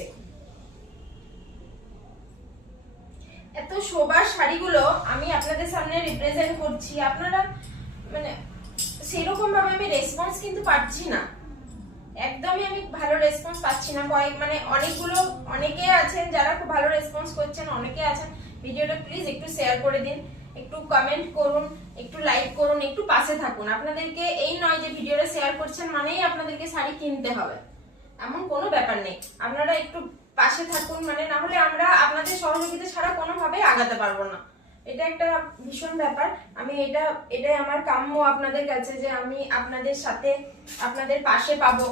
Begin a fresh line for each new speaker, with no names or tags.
দেখুন। এত শোবার শাড়িগুলো আমি আপনাদের সামনে রিপ্রেজেন্ট করছি। আপনারা মানে সেরকম ভাবে আমি রেসপন্স কিন্তু পাচ্ছি না। একদমই আমি ভালো রেসপন্স পাচ্ছি না। কয়েক মানে অনেকগুলো অনেকে আছেন যারা খুব ভালো রেসপন্স করছেন, অনেকে আছেন। ভিডিওটা প্লিজ একটু শেয়ার করে দিন। একটু কমেন্ট করুন, একটু লাইক করুন, একটু পাশে থাকুন। আপনাদেরকে এই নয় যে ভিডিওটা শেয়ার করছেন মানেই আপনাদেরকে শাড়ি কিনতে হবে। এমন কোনো ব্যাপার নেই। আপনারা একটু পাশে থাকুন মানে না হলে আমরা আপনাদের সহযোগিতা ছাড়া কোনোভাবেই আগাতে পারব না। এটা একটা ভীষণ ব্যাপার। আমি এটা, এটাই আমার কাম্য আপনাদের কাছে যে আমি আপনাদের সাথে, আপনাদের পাশে পাবো।